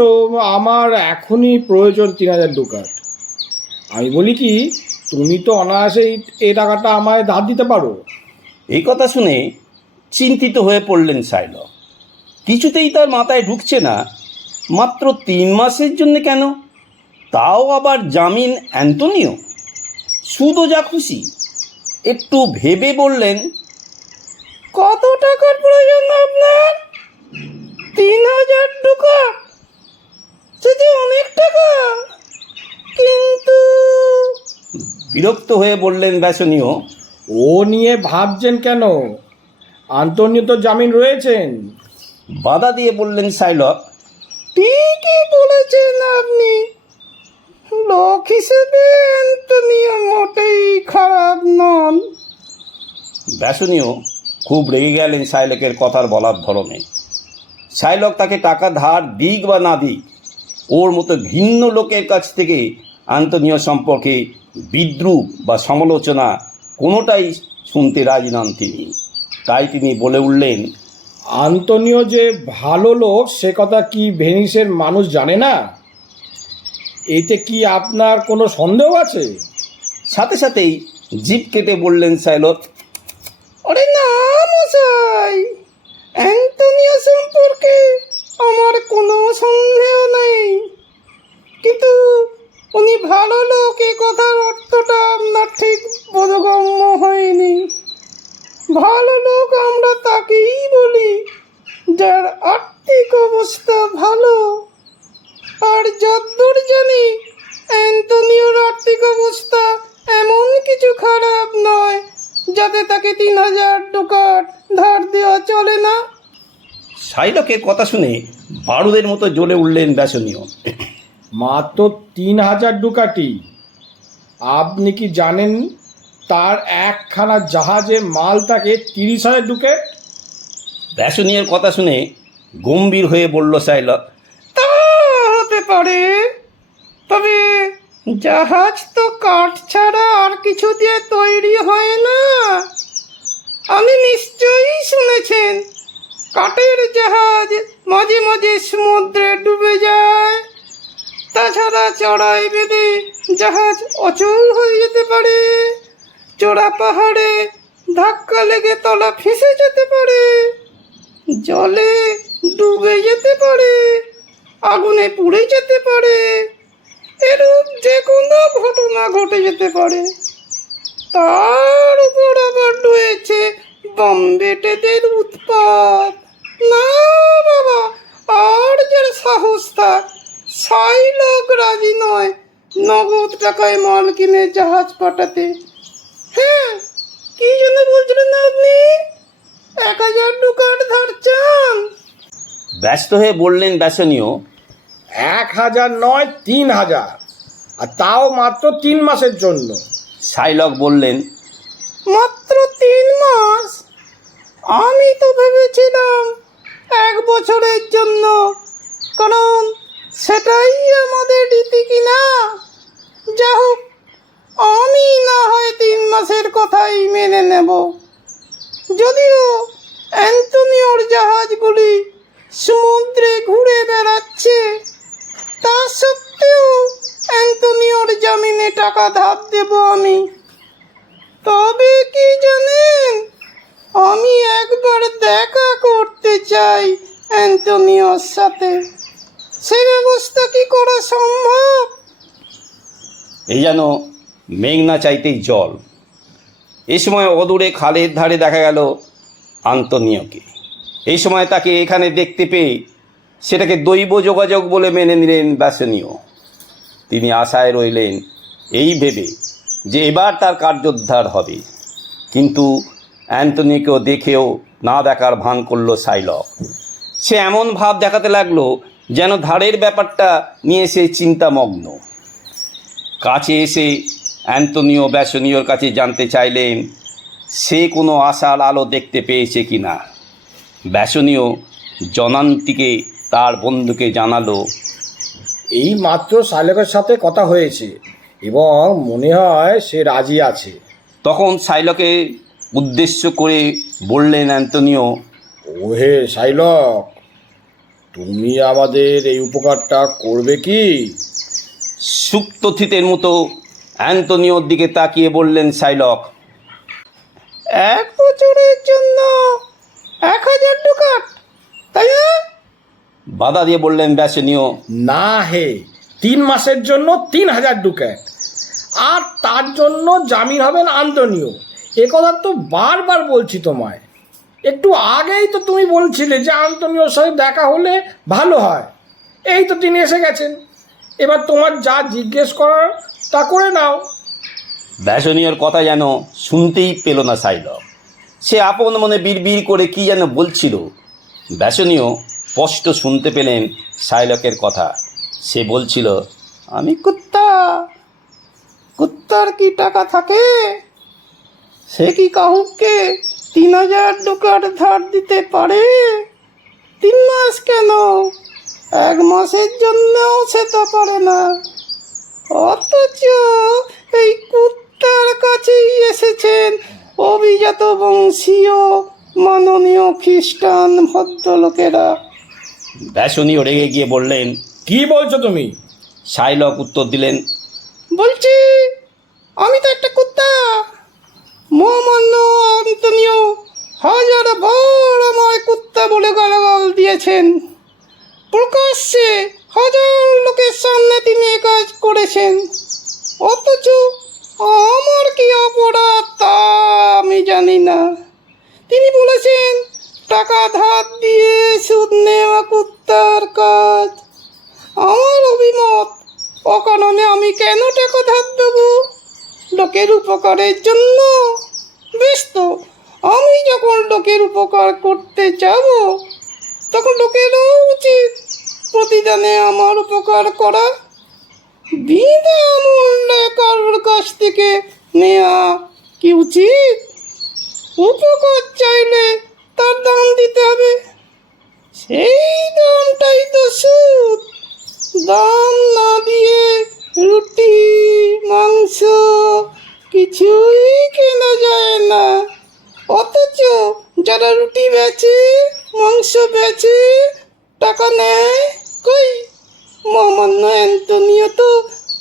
আমার এখনই প্রয়োজন 3,000 ডুকাট। আমি বলি কি, তুমি তো অনায়াসেই এই টাকাটা আমায় ধার দিতে পারো। এই কথা শুনে চিন্তিত হয়ে পড়লেন শাইলক। কিছুতেই তার মাথায় ঢুকছে না মাত্র 3 মাসের জন্য কেন, তাও আবার জামিন অ্যান্তনিও, সুদও যা খুশি। একটু ভেবে বললেন, কত টাকার প্রয়োজন আপনার? 3,000 ডুকাট? সেটি অনেক টাকা। কিন্তু বিরক্ত হয়ে বললেন ব্যাসনীয়, ও নিয়ে ভাবছেন কেন? আন্তনিও তো জামিন রয়েছেন। বাধা দিয়ে বললেন শাইলক, ঠিকই বলেছেন আপনি। লোক হিসেবে অ্যান্তনিও মোটেই খারাপ নন। ব্যাসনীয় খুব রেগে গেলেন শাইলকের কথার বলার ধরনে। শাইলক তাকে টাকা ধার দিক বা না দিক, ওর মতো ভিন্ন লোকের কাছ থেকে আন্তনিও সম্পর্কে বিদ্রুপ বা সমালোচনা কোনোটাই শুনতে রাজি নন তিনি। তাই তিনি বলে উঠলেন, আন্তনিও যে ভালো লোক সে কথা কি ভেনিসের মানুষ জানে না? এতে কি আপনার কোনো সন্দেহ আছে? সাথে সাথেই জিভ কেটে বললেন শাইলক, আরে না মশাই, অ্যান্তনিও সম্পর্কে আমার কোনো সন্দেহ নেই। কিন্তু উনি ভালো লোক, এ কথার অর্থটা আপনার ঠিক বোধগম্য হয়নি। ভালো লোক আমরা তাকেই বলি যার আর্থিক অবস্থা ভালো। আর যতদূর জানি অ্যান্তনিওর আর্থিক অবস্থা এমন কিছু খারাপ নয় যাতে তাকে 3,000 ডুকাট ধার দেওয়া চলে না। শাইলকের কথা শুনে বারুদের মতো জ্বলে উঠলেন ব্যাসনীয়। মাত্র 3,000 ডুকাটি? আপনি কি জানেন তার একখানা জাহাজে মাল থাকে 30,000 ডুকেট? ব্যাসনীয়ের কথা শুনে গম্ভীর হয়ে বলল শাইলক, তা হতে পারে, তবে জাহাজ তো কাঠ ছাড়া আর কিছু দিয়ে তৈরি হয় না। আপনি নিশ্চয়ই শুনেছেন কাঠের জাহাজ মাঝে মাঝে সমুদ্রে ডুবে যায়। তাছাড়া চড়াই বেঁধে জাহাজ অচল হয়ে যেতে পারে। চড়া পাহাড়ে ধাক্কা লেগে তলা ফেঁসে যেতে পারে। জলে ডুবে যেতে পারে। আগুনে পুড়ে যেতে পারে। এরূপ যে কোনো ঘটনা ঘটে যেতে পারে। তার উপর আবার রয়েছে বম্বেটেদের উৎপাত। না বাবা, আর যার সাহস থাক, সাইলক রাজি নয় নগদ টাকায় মাল কিনে জাহাজ পাঠাতে। হ্যাঁ, কি যেন বলছিলেন না আপনি? 1000 ডুকাট ধার চান? ব্যস্ত হয়ে বললেন ব্যাসনীয়। 1000 নয়, 3000, আর তাও মাত্র 3 মাসের জন্য। সাইলক বললেন, মাত্র 3 মাস? আমি তো ভেবেছিলাম 1 বছরের জন্য, কারণ সেটাই আমাদের রীতি কিনা। যা হোক, আমি না হয় 3 মাসের কথাই মেনে নেব। যদিও অ্যান্টনিওর জাহাজগুলি সমুদ্রে ঘুরে বেড়াচ্ছে, তা সত্ত্বেও অ্যান্টনিওর জামিনে টাকা ধার দেব আমি। তবে কি জানেন, আমি একবার দেখা করতে চাই অ্যান্টনিওর সাথে। সে ব্যবস্থা কি করা সম্ভব? এই যেন মেঘ না চাইতেই জল। এই সময় অদূরে খালের ধারে দেখা গেল আন্তনিয়কে। এই সময় তাকে এখানে দেখতে পেয়ে সেটাকে দৈব যোগাযোগ বলে মেনে নিলেন ব্যাসনীয়। তিনি আশায় রইলেন এই ভেবে যে এবার তার কার্যোদ্ধার হবে। কিন্তু অ্যান্টনিকেও দেখেও না দেখার ভান করল সাইলক। সে এমন ভাব দেখাতে লাগলো যেন ধারের ব্যাপারটা নিয়ে সে চিন্তামগ্ন। কাছে এসে অ্যান্টনিও ব্যাসনীয়র কাছে জানতে চাইলেন সে কোনো আশার আলো দেখতে পেয়েছে কি না। ব্যাসনীয় জনান্তিকে তার বন্ধুকে জানালো, এই মাত্র সাইলকের সাথে কথা হয়েছে এবং মনে হয় সে রাজি আছে। তখন সাইলকে উদ্দেশ্য করে বললেন অ্যান্টনিও, ওহে সাইলক, তুমি আমাদের এই উপকারটা করবে কি? সুপ্তথিতের মতো অ্যান্টনিওর দিকে তাকিয়ে বললেন সাইলক, 1 বছরের জন্য 1000 ডুকাট, তাই না? বাধা দিয়ে বললেন ব্যাসনীয়, না হে, 3 মাসের জন্য 3000 ডুক্যাট, আর তার জন্য জামিন হবেন আন্তনিও। এ কথা তো বারবার বলছি তোমায়। একটু আগেই তো তুমি বলছিলে যে আন্তনিওর সাথে দেখা হলে ভালো হয়। এই তো তিনি এসে গেছেন, এবার তোমার যা জিজ্ঞেস করার তা করে নাও। ব্যাসনীয়র কথা যেন শুনতেই পেল না সাইলক। সে আপন মনে বিড়বিড় করে কি যেন বলছিল। ব্যাসনীয় স্পষ্ট শুনতে পেলেন সাইলকের কথা। সে বলছিল, আমি কুত্তা, কুত্তার কি টাকা থাকে? সে কি কাহুকে 3000 ডুকাট ধার দিতে পারে? 3 মাস কেন, 1 মাসের জন্যও সে তো পারে না। অথচ এই কুত্তার কাছেই এসেছেন অভিজাত বংশীয় মাননীয় খ্রিস্টান ভদ্রলোকেরা। ব্যাসনীয় রেগে গিয়ে বললেন, কি বলছো তুমি? সাইলক উত্তর দিলেন, বলছি, আমি তো একটা কুত্তা। মহামান্য আন্তনিও 1000 বার আমায় কুত্তা বলে গালাগাল দিয়েছেন। প্রকাশ্যে 1000 লোকের সামনে তিনি এ কাজ করেছেন। অথচ আমার কি অপরাধ তা আমি জানি না। তিনি বলেছেন টাকা ধার দিয়ে সুদ নেওয়া কুত্তার কাজ। আমার অভিমত, অকারণে আমি কেন টাকা ধার দেবো? লোকের উপকারের জন্য। বেশ তো, আমি যখন লোকের উপকার করতে যাব, তখন লোকেরও উচিত প্রতিদানে আমার উপকার করা। বিনামূল্যে কারোর কাছ থেকে নেওয়া কি উচিত? উপকার চাইলে তার দাম দিতে হবে। সেই দামটাই তো সুদ। দাম না দিয়ে রুটি, মাংস কিছুই কেনা যায় না। অথচ যারা রুটি বেচে, মাংস বেচে টাকা নেয়। কই, মহামান্য অ্যান্টনিও তো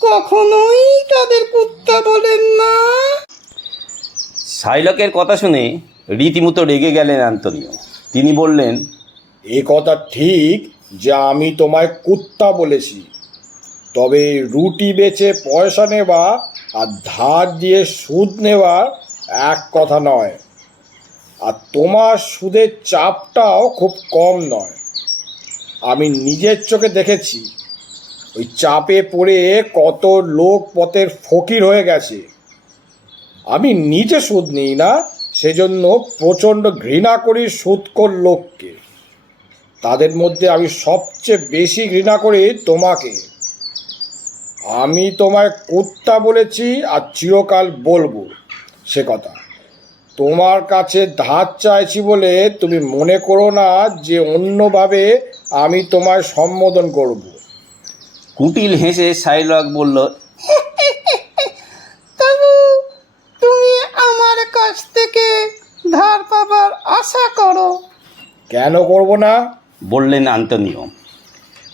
কখনোই তাদের কুত্তা বলেন না। শাইলকের কথা শুনে রীতিমতো রেগে গেলেন অ্যান্তনিও। তিনি বললেন, এ কথা ঠিক যে আমি তোমায় কুত্তা বলেছি, তবে রুটি বেচে পয়সা নেওয়া আর ধার দিয়ে সুদ নেওয়া এক কথা নয়। আর তোমার সুদের চাপটাও খুব কম নয়। আমি নিজের চোখে দেখেছি ওই চাপে পড়ে কত লোক পথের ফকির হয়ে গেছে। আমি নিজে সুদ নিই না, সেজন্য প্রচণ্ড ঘৃণা করি সুদখোর লোককে। তাদের মধ্যে আমি সবচেয়ে বেশি ঘৃণা করি তোমাকে। আমি তোমায় কুত্তা বলেছি আর চিরকাল বলবো সে কথা। তোমার কাছে ধার চাইছি বলে তুমি মনে করো না যে অন্যভাবে আমি তোমায় সম্বোধন করব। কুটিল হেসে শাইলক বলল, তবু তুমি আমার কাছ থেকে ধার পাবার আশা করো। কেন করব না? বললেন অ্যান্তনিও।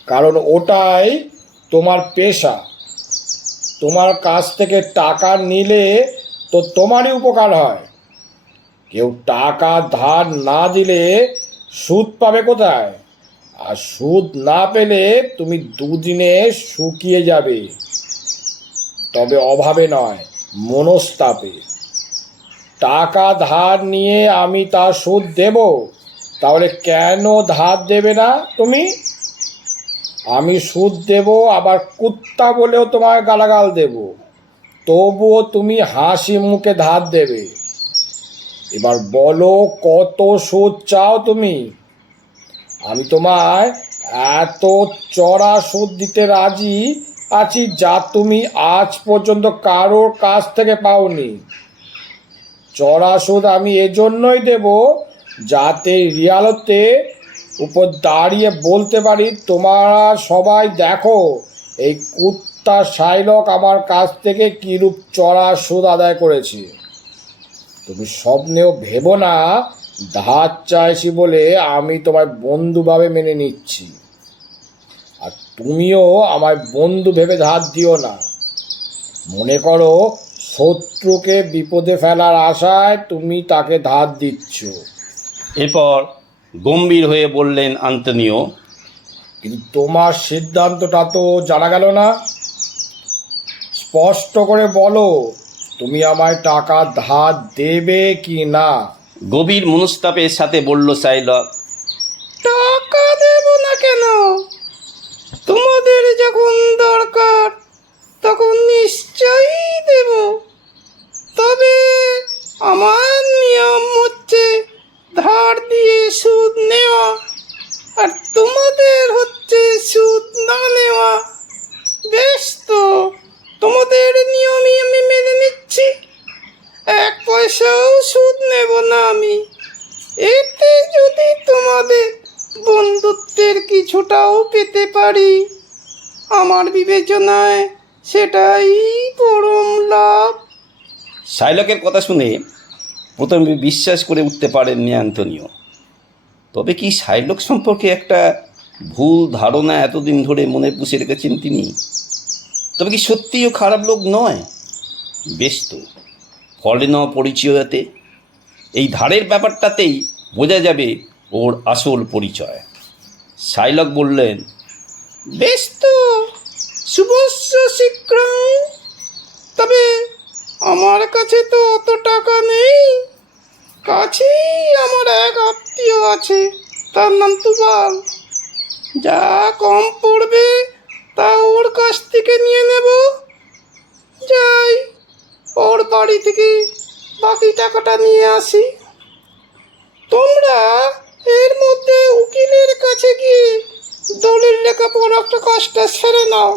কারণ ওটাই তোমার পেশা। তোমার কাছ থেকে টাকা নিলে তো তোমারই উপকার হয়। কেউ টাকা ধার না দিলে সুদ পাবে কোথায়? আর সুদ না পেলে তুমি দুদিনে শুকিয়ে যাবে, তবে অভাবে নয়, মনস্তাপে। টাকা ধার নিয়ে আমি তার সুদ দেব, তাহলে কেন ধার দেবে না তুমি? আমি সুদ দেব, আবার কুত্তা বলেও তোমায় গালাগাল দেব, তবুও তুমি হাসি মুখে ধার দেবে। এবার বলো, কত সুদ চাও তুমি? আমি তোমায় এত চড়া সুদ দিতে রাজি আছি যা তুমি আজ পর্যন্ত কারোর কাছ থেকে পাওনি। চড়া সুদ আমি এজন্যই দেব যাতে রিয়ালতে উপর দাঁড়িয়ে বলতে পারি, তোমরা সবাই দেখো এই কুত্তা শাইলক আমার কাছ থেকে কিরূপ চড়া সুদ আদায় করেছে। তুমি স্বপ্নেও ভেবো না ধার চাইছি বলে আমি তোমায় বন্ধুভাবে মেনে নিচ্ছি। আর তুমিও আমায় বন্ধু ভেবে ধার দিও না। মনে করো শত্রুকে বিপদে ফেলার আশায় তুমি তাকে ধার দিচ্ছ। এরপর গম্ভীর হয়ে বললেন অ্যান্তনিও, কিন্তু তোমার সিদ্ধান্তটা তো জানা গেল না। স্পষ্ট করে বলো, তুমি আমায় টাকা ধার দেবে কি না? গভীর মনস্তাপের সাথে বলল শাইলক, টাকা দেব না কেন? তোমাদের যখন দরকার তখন নিশ্চয়ই দেব। তবে আমার নিয়ম হচ্ছে ধার দিয়ে সুদ নেওয়া, আর তোমাদের হচ্ছে সুদ না নেওয়া। বেশ, তো তোমাদের নিয়মই আমি মেনে নিচ্ছি। 1 পয়সাও সুদ নেব না আমি। এতে যদি তোমাদের বন্ধুত্বের কিছুটাও পেতে পারি, আমার বিবেচনায় সেটাই পরম লাভ। শাইলকের কথা শুনে প্রথমে বিশ্বাস করে উঠতে পারেননি অ্যান্তনিও। তবে কি শাইলক সম্পর্কে একটা ভুল ধারণা এতদিন ধরে মনে পুষে রেখেছেন তিনি? তবে কি সত্যিও খারাপ লোক নয়? বেশ, তো ফলে ন পরিচয়তে এই ধারের ব্যাপারটাতেই বোঝা যাবে ওর আসল পরিচয়। শাইলক বললেন, বেশ, তো শুভস্য শীঘ্রং। তবে আমার কাছে তো অত টাকা নেই। কাছেই আমার এক আত্মীয় আছে, তার নাম তুবাল। যা কম পড়বে তা ওর কাছ থেকে নিয়ে নেব। যাই, ওর বাড়ি থেকে বাকি টাকাটা নিয়ে আসি। তোমরা এর মধ্যে উকিলের কাছে গিয়ে দলিল লেখাপড়াটা কাজটা সেরে নাও।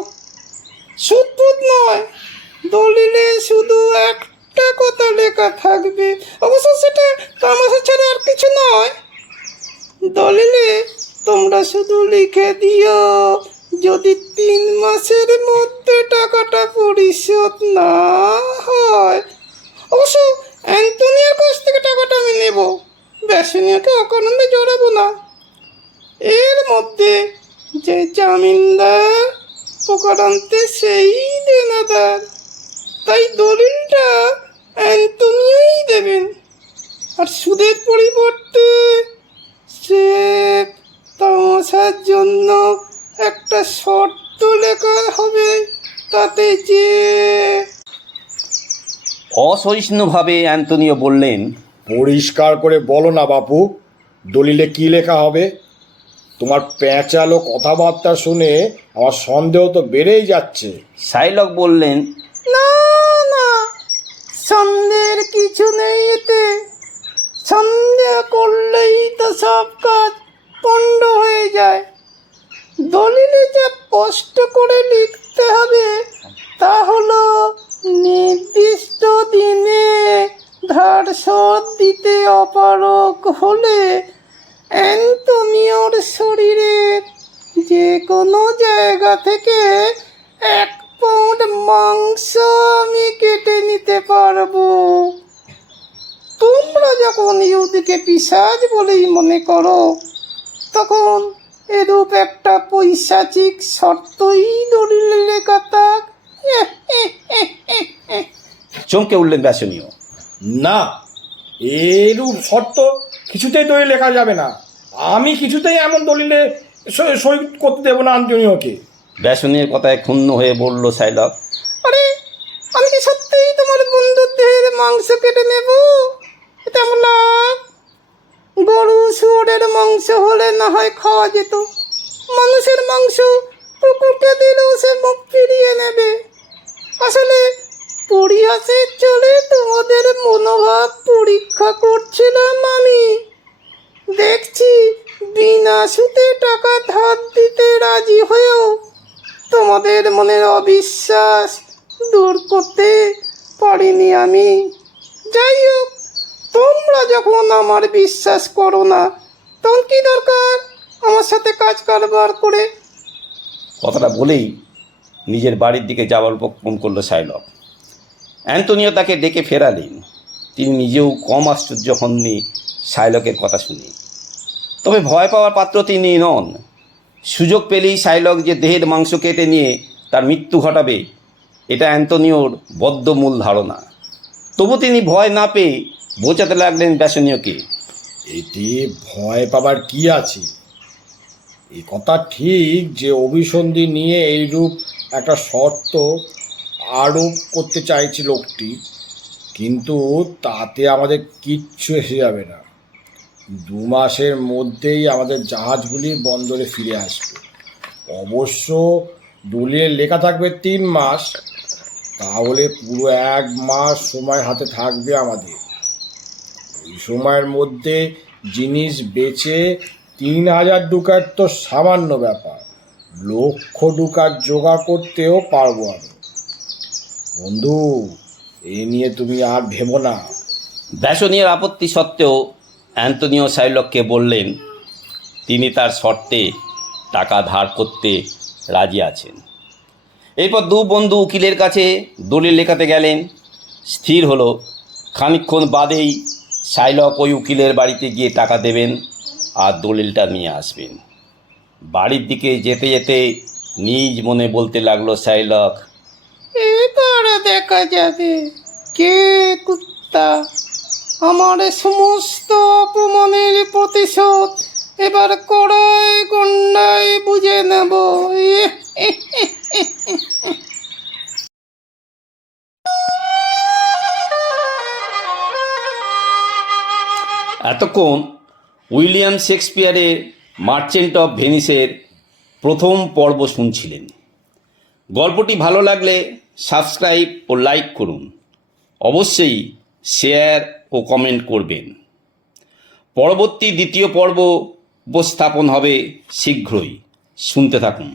সুদপুত নয়, দলিলে শুধু একটা কথা লেখা থাকবে। অবশ্য সেটা তামাশা ছাড়া আর কিছু নয়। দলিলে তোমরা শুধু লিখে দিও, যদি 3 মাসের মধ্যে টাকাটা পরিশোধ না হয়। অবশ্য অ্যান্তনিয়ার কাছ থেকে টাকাটা আমি নেব। ব্যাস, বেসনীয়কে অকারণে জড়াবো না। এর মধ্যে যে জামিনদার প্রকারান্তে সেই দেনাদার, তাই দলিলটা অ্যান্টনিওই দেবেন। আর সুদের পরিবর্তে সে তামাশার জন্য একটা শর্ত লেখা হবে, তাতে যে অসহিষ্ণুভাবে অ্যান্টনিও বললেন, পরিষ্কার করে বলো না বাপু, দলিলে কি লেখা হবে? তোমার প্যাঁচালো কথাবার্তা শুনে আমার সন্দেহ তো বেড়েই যাচ্ছে। শাইলক বললেন, না না, সন্দেহের কিছু নেই এতে। সন্দেহ করলেই তো সব কাজ পণ্ড হয়ে যায়। দলিলে যা স্পষ্ট করে লিখতে হবে তা হলো নির্দিষ্ট দিনে ধার শোধ দিতে অপারগ হলে অ্যান্টনিওর শরীরের যে কোনো জায়গা থেকে 1 পাউন্ড মাংস আমি কেটে নিতে পারবো। তোমরা যখন ইহুদিকে পিশাচ বলেই মনে করো, তখন এরূপ একটা পৈশাচিক শর্তই দলিলে লেখা থাক। চমকে উঠলেন বেসনীয়। না, এরূপ শর্ত কিছুতেই দলিলে লেখা যাবে না। আমি কিছুতেই এমন দলিলে সই করতে দেবো না অ্যান্টনিওকে। বেসনীয়ের কথায় ক্ষুণ্ণ হয়ে বলল শাইলক, আরে, আমি কি সত্যিই তোমার বন্ধুর দেহের মাংস কেটে নেব? এটা আমার লাভ। গরু শুয়োরের মাংস হলে না হয় খাওয়া যেত, মানুষের মাংস কুকুরকে দিলেও সে মুখ ফিরিয়ে নেবে। আসলে পরিহাসের চলে তোমাদের মনোভাব পরীক্ষা করছিলাম আমি। দেখছি বিনা সুদে টাকা ধার দিতে রাজি হয়েও তোমাদের মনের অবিশ্বাস দূর করতে পারিনি আমি। যাই হোক, তোমরা যখন আমার বিশ্বাস করো না, তখন কি দরকার আমার সাথে কাজ কারবার করে? কথাটা বলেই নিজের বাড়ির দিকে যাওয়ার উপক্রম করলো শাইলক। অ্যান্টনিও তাকে ডেকে ফেরালেন। তিনি নিজেও কম আশ্চর্য হননি শাইলকের কথা শুনে। তবে ভয় পাওয়ার পাত্র তিনি নন। সুযোগ পেলেই শাইলক যে দেহের মাংস কেটে নিয়ে তার মৃত্যু ঘটাবে, এটা অ্যান্টনিওর বদ্ধমূল ধারণা। তবু তিনি ভয় না পেয়ে বোঝাতে লাগলেন বেসনীয়কে, এতে ভয় পাবার কি আছে? এ কথা ঠিক যে অভিসন্ধি নিয়ে এইরূপ একটা শর্ত আরোপ করতে চাইছে লোকটি, কিন্তু তাতে আমাদের কিচ্ছু এসে যাবে না। 2 মাসের মধ্যেই আমাদের জাহাজগুলি বন্দরে ফিরে আসবে। অবশ্য দলিলে লেখা থাকবে 3 মাস, তাহলে পুরো 1 মাস সময় হাতে থাকবে আমাদের। ওই সময়ের মধ্যে জিনিস বেচে 3000 ডুকাট তো সামান্য ব্যাপার, 1,00,000 ডুকাট জোগাড় করতেও পারবো আমি। বন্ধু, এ নিয়ে তুমি আর ভেবো না। বেসনীয়ের আপত্তি সত্ত্বেও অ্যান্টনিও শাইলককে বললেন তিনি তার শর্তে টাকা ধার করতে রাজি আছেন। এরপর 2 বন্ধু উকিলের কাছে দলিল লেখাতে গেলেন। স্থির হলো খানিকক্ষণ বাদেই শাইলক ওই উকিলের বাড়িতে গিয়ে টাকা দেবেন আর দলিলটা নিয়ে আসবেন। বাড়ির দিকে যেতে যেতে নিজ মনে বলতে লাগলো শাইলক, এবার দেখা যাবে কে কুত্তা। আমার সমস্ত অপমানের প্রতিশোধ এবার কড়াই গন্ডায় বুঝে নেব। এতক্ষণ উইলিয়াম শেক্সপিয়ারের মার্চেন্ট অফ ভেনিসের প্রথম পর্ব শুনছিলেন। গল্পটি ভালো লাগলে সাবস্ক্রাইব ও লাইক করুন। অবশ্যই শেয়ার ও কমেন্ট করবেন। পরবর্তী 2য় পর্ব উপস্থাপন হবে শীঘ্রই। শুনতে থাকুন।